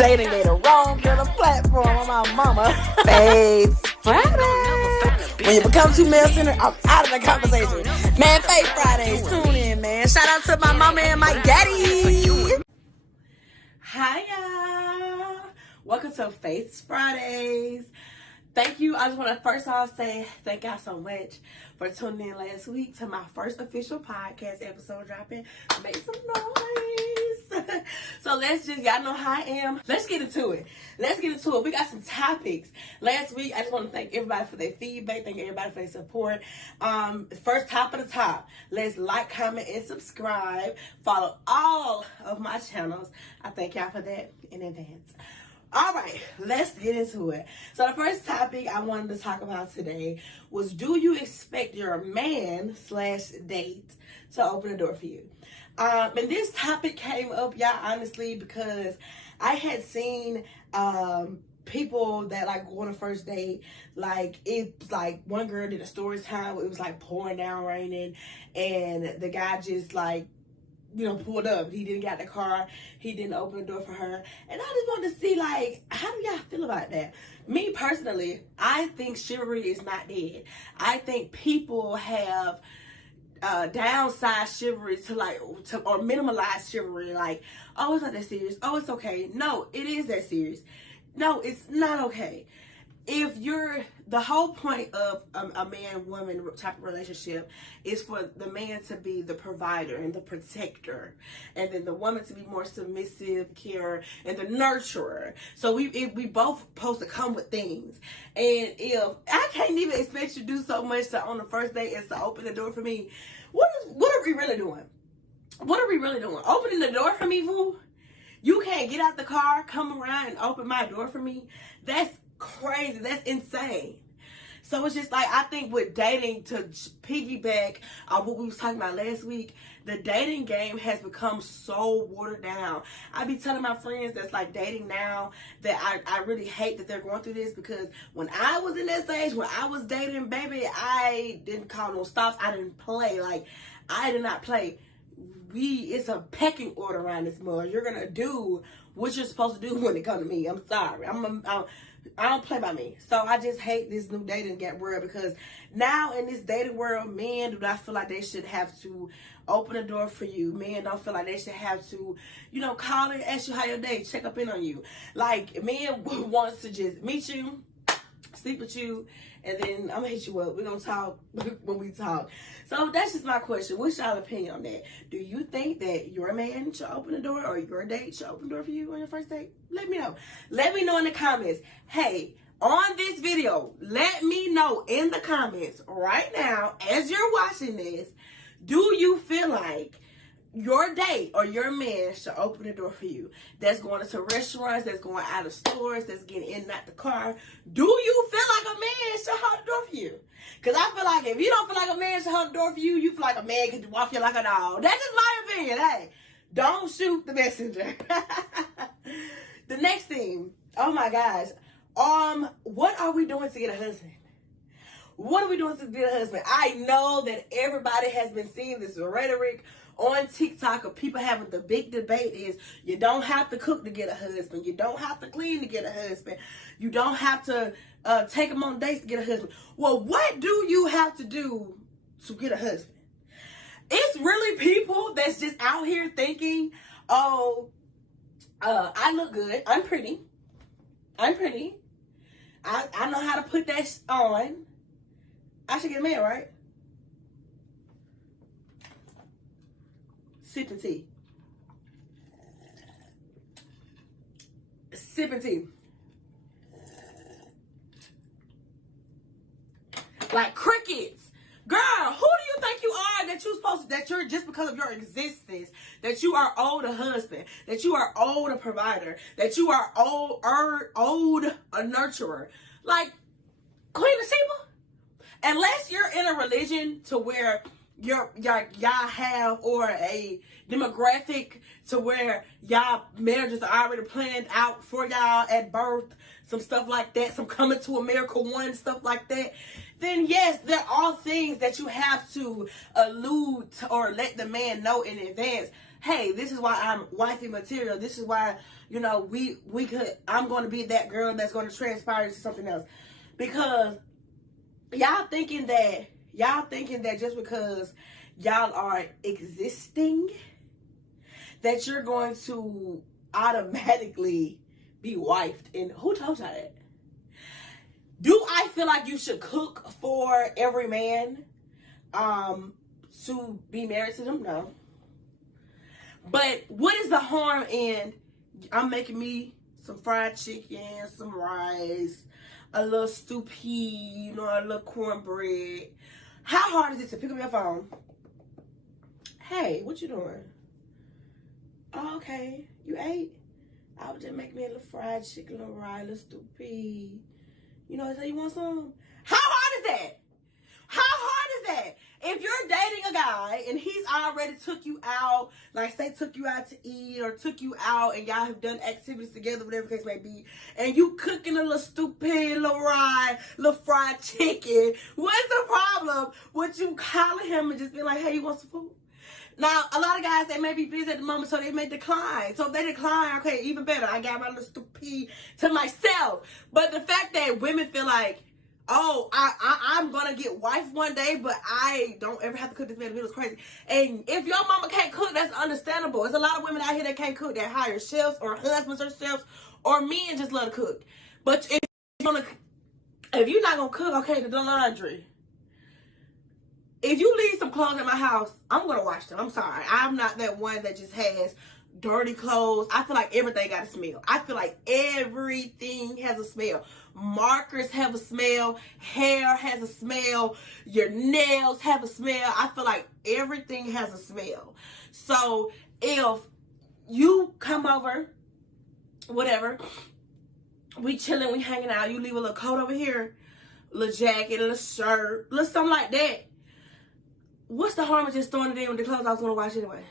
They done gave the wrong girl a platform on my mama. Faith Friday. When you become too male-centered, I'm out of the conversation. Man, Faith Fridays, tune in, man. Shout out to my mama and my daddy. Hi, y'all. Welcome to Faith Fridays. Thank you. I just want to first off say thank y'all so much for tuning in last week to my first official podcast episode dropping. Make some noise. So y'all know how I am. Let's get into it. We got some topics. Last week, I just want to thank everybody for their feedback. Thank everybody for their support. First, top of the top, let's like, comment, and subscribe. Follow all of my channels. I thank y'all for that in advance. All right, let's get into it. So the first topic I wanted to talk about today was, do you expect your man/date to open the door for you? And this topic came up, y'all, honestly, because I had seen people that like go on a first date, like it's like one girl did a story time where it was like pouring down raining, and the guy just like, pulled up. He didn't get the car. He didn't open the door for her. And I just wanted to see, like, how do y'all feel about that? Me personally, I think chivalry is not dead. I think people have downsized chivalry or minimalized chivalry. Like, oh, it's not that serious. Oh, it's okay. No, it is that serious. No, it's not okay. If the whole point of a man-woman type of relationship is for the man to be the provider and the protector, and then the woman to be more submissive, carer, and the nurturer. So we both supposed to come with things. And if I can't even expect you to do so much on the first date as to open the door for me, what are we really doing? What are we really doing? Opening the door for me, fool? You can't get out the car, come around, and open my door for me? That's crazy. That's insane. So it's just like, I think with dating, to piggyback on what we was talking about last week, the dating game has become so watered down. I be telling my friends that's like dating now that I really hate that they're going through this, because when I was in that stage, when I was dating, baby, I didn't call no stops. I didn't play. Like, I did not play. It's a pecking order around this mug. You're gonna do what you're supposed to do when it comes to me. I'm sorry. I don't play by me. So I just hate this new dating world, because now in this dating world, men do not feel like they should have to open the door for you. Men don't feel like they should have to, call and ask you how your day, check up in on you. Like, men wants to just meet you, sleep with you, and then I'm gonna hit you up. We're gonna talk when we talk. So that's just my question. What's y'all opinion on that? Do you think that your man should open the door, or your date should open the door for you on your first date? Let me know. Let me know in the comments. Hey, on this video, let me know in the comments right now, as you're watching this, do you feel like your date or your man should open the door for you? That's going into restaurants, that's going out of stores, that's getting in and out the car. Do you feel like a man should hold the door for you? Because I feel like if you don't feel like a man should hold the door for you, you feel like a man can walk you like a dog. That's just my opinion. Hey, don't shoot the messenger. The next thing, oh my gosh, what are we doing to get a husband? What are we doing to get a husband? I know that everybody has been seeing this rhetoric on TikTok of people having the big debate is, you don't have to cook to get a husband. You don't have to clean to get a husband. You don't have to take them on dates to get a husband. Well, what do you have to do to get a husband? It's really people that's just out here thinking, oh, I look good. I'm pretty. I know how to put that on. I should get a man, right? Sipping tea. Like crickets. Girl, who do you think you are that you're just because of your existence, that you are owed a husband, that you are owed a provider, that you are owed a nurturer? Like, Queen of Sheba? Unless you're in a religion to where y'all have, or a demographic to where y'all marriages are already planned out for y'all at birth, some stuff like that, some Coming to America 1 stuff like that, then yes, there are things that you have to allude to or let the man know in advance. hey, this is why I'm wifey material. This is why, you know, I'm going to be that girl that's going to transpire to something else. Because y'all thinking that just because y'all are existing, that you're going to automatically be wifed. And who told y'all that? Do I feel like you should cook for every man to be married to them? No. But what is the harm in I'm making me some fried chicken, some rice, a little stew pea, you know, a little cornbread. How hard is it to pick up your phone? Hey, what you doing? Oh, okay, you ate? I would just make me a little fried chicken, a little rice, a little stew pea. You know, say you want some? How hard is that? How hard is that? If you're dating a guy and he's already took you out, like say took you out to eat or took you out and y'all have done activities together, whatever the case may be, and you cooking a little stupid, little rice, little fried chicken, what's the problem with you calling him and just being like, hey, you want some food? Now, a lot of guys, they may be busy at the moment, so they may decline. So if they decline, okay, even better. I got my little stupid to myself. But the fact that women feel like, oh, I'm going to get wife one day, but I don't ever have to cook this man meal is crazy. And if your mama can't cook, that's understandable. There's a lot of women out here that can't cook, that hire chefs or husbands or chefs, or men just love to cook. But if you're not going to cook, okay, the laundry. If you leave some clothes in my house, I'm going to wash them. I'm sorry. I'm not that one that just has dirty clothes. I feel like everything got a smell. I feel like everything has a smell. Markers have a smell. Hair has a smell. Your nails have a smell. I feel like everything has a smell. So if you come over, whatever, we chilling, we hanging out, you leave a little coat over here, a little jacket, a little shirt, a little something like that. What's the harm in just throwing it in with the clothes I was going to wash anyways?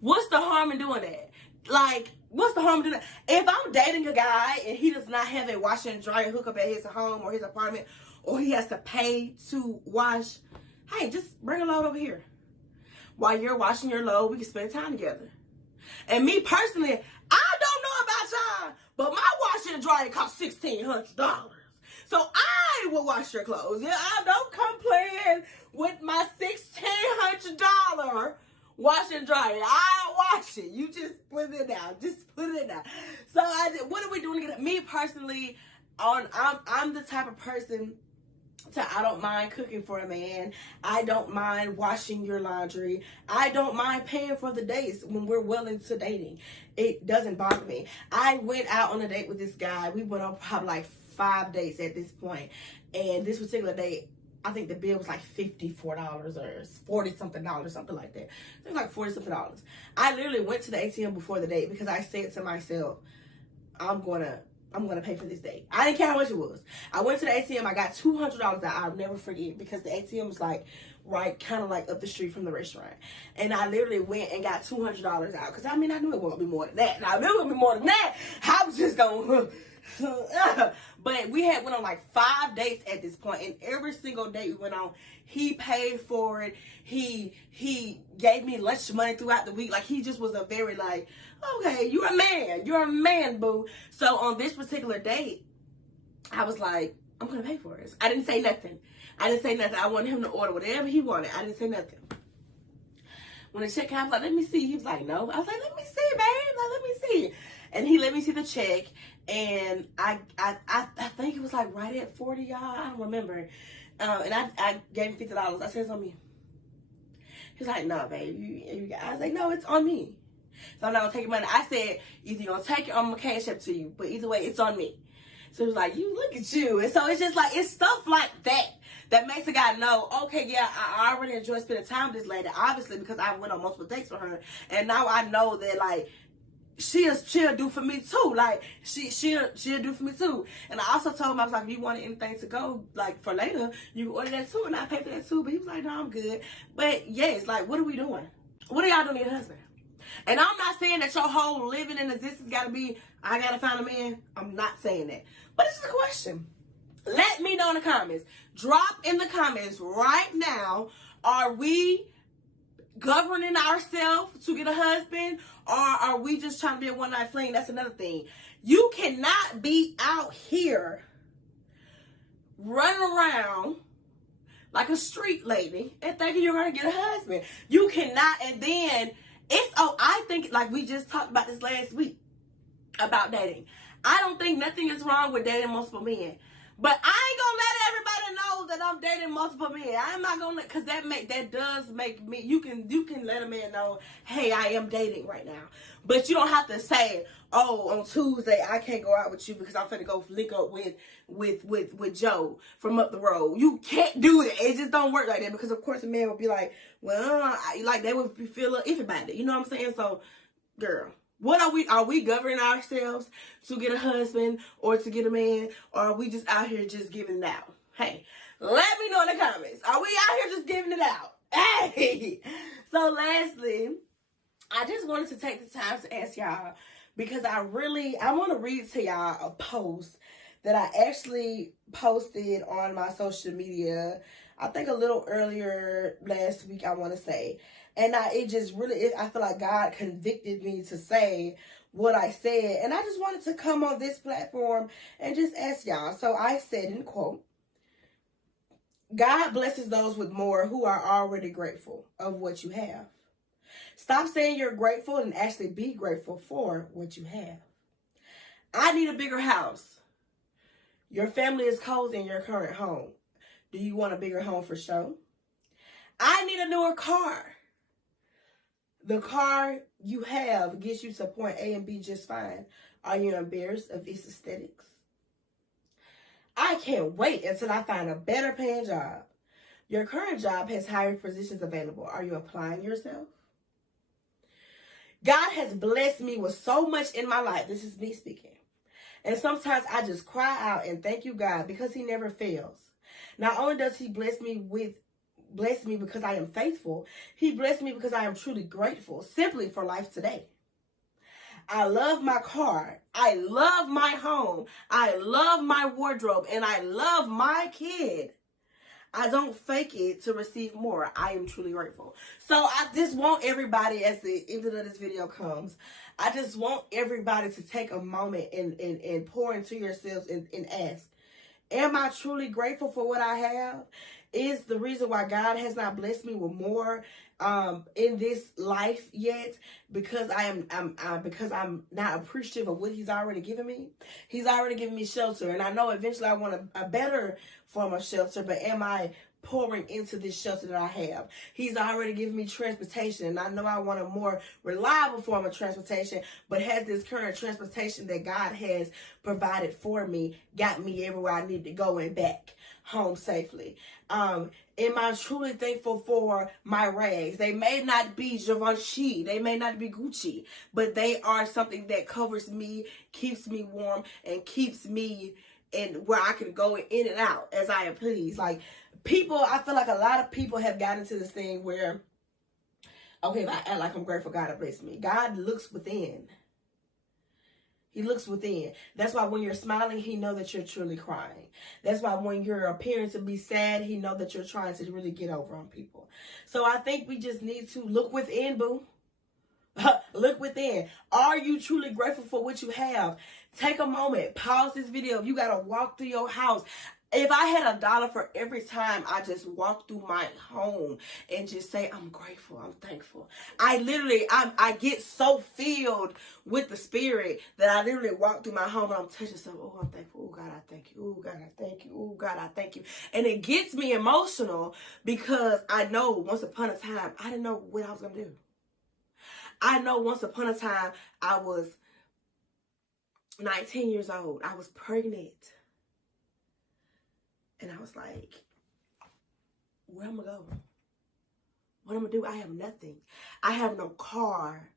What's the harm in doing that? Like, what's the harm in doing that? If I'm dating a guy and he does not have a washer and dryer hookup at his home or his apartment, or he has to pay to wash, hey, just bring a load over here. While you're washing your load, we can spend time together. And me personally, I don't know about y'all, but my washer and dryer costs $1,600. So I will wash your clothes. Yeah, I don't come playing with my $1,600 wash and dryer. I'll wash it. You just put it down. Just put it down. So what are we doing together? Me personally, I'm the type of person I don't mind cooking for a man. I don't mind washing your laundry. I don't mind paying for the dates when we're well into dating. It doesn't bother me. I went out on a date with this guy. We went on probably like 5 dates at this point. And this particular date, I think the bill was like $54 or $40-something, something like that. It was like $40-something. I literally went to the ATM before the date because I said to myself, I'm gonna pay for this date. I didn't care how much it was. I went to the ATM. I got $200 that I'll never forget because the ATM was like right kind of like up the street from the restaurant. And I literally went and got $200 out because I mean I knew it wouldn't be more than that. And I knew it would be more than that. I was just going. But we went on like 5 dates at this point, and every single date we went on, he paid for it. He gave me lunch money throughout the week. Like he just was a very like, okay, you're a man, boo. So on this particular date, I was like, I'm gonna pay for it. I didn't say nothing. I wanted him to order whatever he wanted. I didn't say nothing. When the check came, I was like, let me see. He was like, no. I was like, let me see, babe. Like, let me see. And he let me see the check. And I think it was like right at 40, y'all. I don't remember. And I gave him $50. I said, it's on me. He was like, no, babe. You got. I was like, no, it's on me. So I'm not going to take your money. I said, either you're going to take it or I'm going to cash up to you. But either way, it's on me. So he was like, you look at you. And so it's just like, it's stuff like that makes a guy know, okay, yeah, I already enjoy spending time with this lady, obviously, because I went on multiple dates with her. And now I know that, like, she'll do for me too. Like, she'll do for me too. And I also told him, I was like, if you wanted anything to go, like, for later, you can order that too, and I pay for that too. But he was like, no, I'm good. But, yes, like, what are we doing? What are y'all doing to your husband? And I'm not saying that your whole living in existence got to be, I got to find a man. I'm not saying that. But it's just a question. Let me know in the comments. Drop in the comments right now, are we governing ourselves to get a husband, or are we just trying to be a one-night fling? That's another thing. You cannot be out here running around like a street lady and thinking you're going to get a husband. You cannot. And then I think, like we just talked about this last week about dating. I don't think nothing is wrong with dating multiple men. But I ain't gonna let everybody know that I'm dating multiple men. I'm not gonna let, cause that does make me. You can let a man know, hey, I am dating right now. But you don't have to say, oh, on Tuesday I can't go out with you because I'm finna go link up with Joe from up the road. You can't do that. It just don't work like that, because of course a man will be like, well, like they would feel iffy about it. You know what I'm saying? So, girl. What are we governing ourselves to get a husband or to get a man, or are we just out here just giving it out? Hey, let me know in the comments. Are we out here just giving it out? Hey! So lastly, I just wanted to take the time to ask y'all, because I want to read to y'all a post that I actually posted on my social media, I think a little earlier last week, I want to say. And I feel like God convicted me to say what I said. And I just wanted to come on this platform and just ask y'all. So I said, in quote, God blesses those with more who are already grateful of what you have. Stop saying you're grateful and actually be grateful for what you have. I need a bigger house. Your family is cozy in your current home. Do you want a bigger home for show? I need a newer car. The car you have gets you to point A and B just fine. Are you embarrassed of its aesthetics? I can't wait until I find a better paying job. Your current job has higher positions available. Are you applying yourself? God has blessed me with so much in my life. This is me speaking. And sometimes I just cry out and thank you, God, because he never fails. Not only does he bless me because I am faithful, he blessed me because I am truly grateful, simply for life today. I love my car. I love my home. I love my wardrobe. And I love my kid. I don't fake it to receive more. I am truly grateful. So I just want everybody, as the end of this video comes, I just want everybody to take a moment and pour into yourselves and ask, am I truly grateful for what I have? Is the reason why God has not blessed me with more in this life yet because I'm not appreciative of what he's already given me? He's already given me shelter, and I know eventually I want a better form of shelter, but am I pouring into this shelter that I have? He's already given me transportation, and I know I want a more reliable form of transportation, but has this current transportation that God has provided for me got me everywhere I need to go and back home safely? Am I truly thankful for my rags? They may not be Givenchy, they may not be Gucci, but they are something that covers me, keeps me warm, and keeps me in where I can go in and out as I please. Like, people, I feel like a lot of people have gotten into this thing where, okay, if I act like I'm grateful, God bless me. God looks within. He looks within. That's why when you're smiling, he knows that you're truly crying. That's why when you're appearing to be sad, he knows that you're trying to really get over on people. So I think we just need to look within, boo. Look within. Are you truly grateful for what you have? Take a moment. Pause this video. If you got to walk through your house. If I had $1 for every time I just walk through my home and just say, I'm grateful, I'm thankful. I get so filled with the spirit that I literally walk through my home and I'm touching stuff. Oh, I'm thankful. Oh, God, I thank you. Oh, God, I thank you. Oh, God, I thank you. And it gets me emotional because I know once upon a time, I didn't know what I was going to do. I know once upon a time, I was 19 years old. I was pregnant. And I was like, where am I going to go? What am I going to do? I have nothing. I have no car.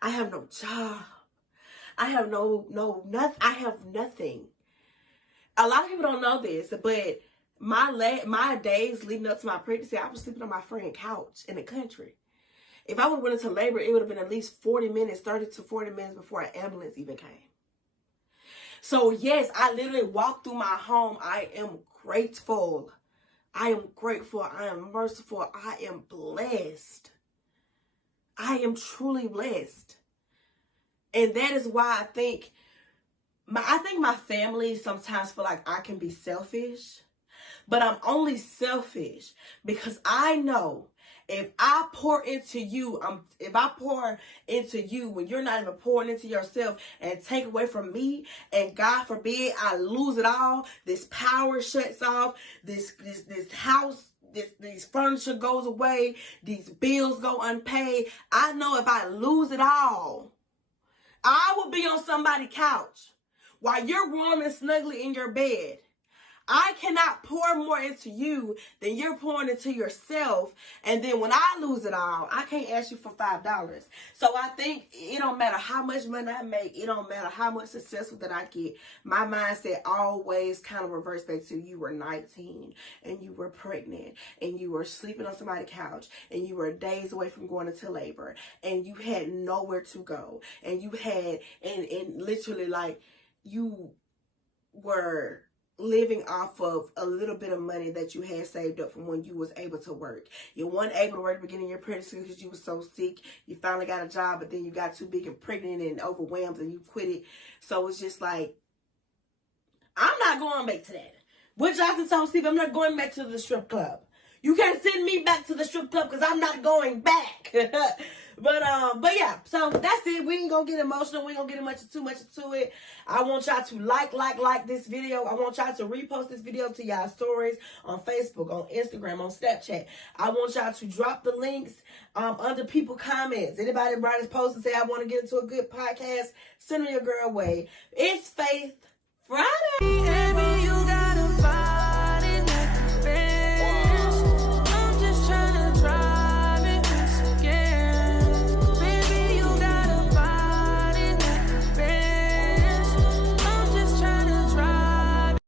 I have no job. I have nothing. I have nothing. A lot of people don't know this, but my days leading up to my pregnancy, I was sleeping on my friend's couch in the country. If I would have went into labor, it would have been at least 40 minutes, 30 to 40 minutes before an ambulance even came. So yes, I literally walked through my home. I am grateful. I am grateful. I am merciful. I am blessed. I am truly blessed. And that is why I think my family sometimes feel like I can be selfish. But I'm only selfish because I know if I pour into you, if I pour into you when you're not even pouring into yourself and take away from me, and God forbid I lose it all, this power shuts off, this house, these furniture goes away, these bills go unpaid. I know if I lose it all, I will be on somebody's couch while you're warm and snugly in your bed. I cannot pour more into you than you're pouring into yourself. And then when I lose it all, I can't ask you for $5. So I think it don't matter how much money I make. It don't matter how much successful that I get. My mindset always kind of reverts back to you were 19 and you were pregnant and you were sleeping on somebody's couch and you were days away from going into labor and you had nowhere to go. And you had, and literally like you were living off of a little bit of money that you had saved up from when you was able to work. You weren't able to work at the beginning of your pregnancy because you were so sick. You finally got a job, but then you got too big and pregnant and overwhelmed and you quit it. So it's just like, I'm not going back to that. Which I can tell Steve, I'm not going back to the strip club. You can't send me back to the strip club because I'm not going back. But yeah, so that's it. We ain't gonna get emotional. We ain't gonna get too much into it. I want y'all to like this video. I want y'all to repost this video to y'all stories on Facebook, on Instagram, on Snapchat. I want y'all to drop the links under people comments. Anybody write this post and say, I want to get into a good podcast, send me your girl away. It's Faith Friday.